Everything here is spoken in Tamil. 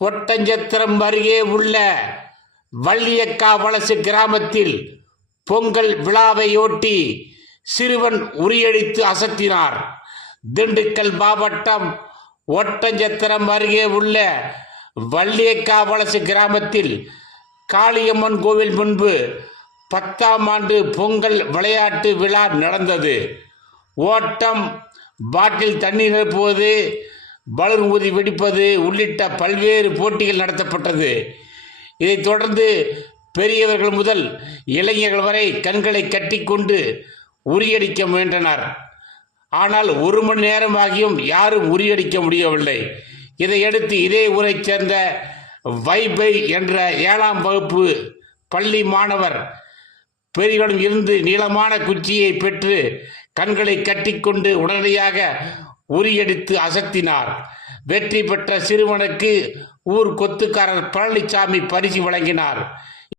ஒட்டஞ்சத்திரம் அருகே உள்ள வள்ளியக்கா வலசு கிராமத்தில் பொங்கல் விழாவையொட்டி சிறுவன் உரியடித்து அசத்தினார். திண்டுக்கல் மாவட்டம் ஒட்டஞ்சத்திரம் அருகே உள்ள வள்ளியக்கா வலசு கிராமத்தில் காளியம்மன் கோவில் முன்பு 10ஆம் ஆண்டு பொங்கல் விளையாட்டு விழா நடந்தது. ஓட்டம், பாட்டில் தண்ணீர் நிரப்புவது, பலூன் ஊதி வெடிப்பது உள்ளிட்ட பல்வேறு போட்டிகள் நடத்தப்பட்டது. இதைத் தொடர்ந்து பெரியவர்கள் முதல் இளைஞர்கள் வரை கண்களை கட்டிக்கொண்டு உரியடிக்க முயன்றனர். ஆனால் 1 மணி நேரமாகியும் யாரும் உரியடிக்க முடியவில்லை. இதையடுத்து இதே ஊரைச் சேர்ந்த வைபை என்ற 7ஆம் வகுப்பு பள்ளி மாணவர் பெரியவரிடம் இருந்து நீளமான குச்சியை பெற்று கண்களை கட்டிக்கொண்டு உடனடியாக உரியடித்து அசத்தினார். வெற்றி பெற்ற சிறுவனுக்கு ஊர் கொத்துக்காரர் பழனிசாமி பரிசு வழங்கினார்.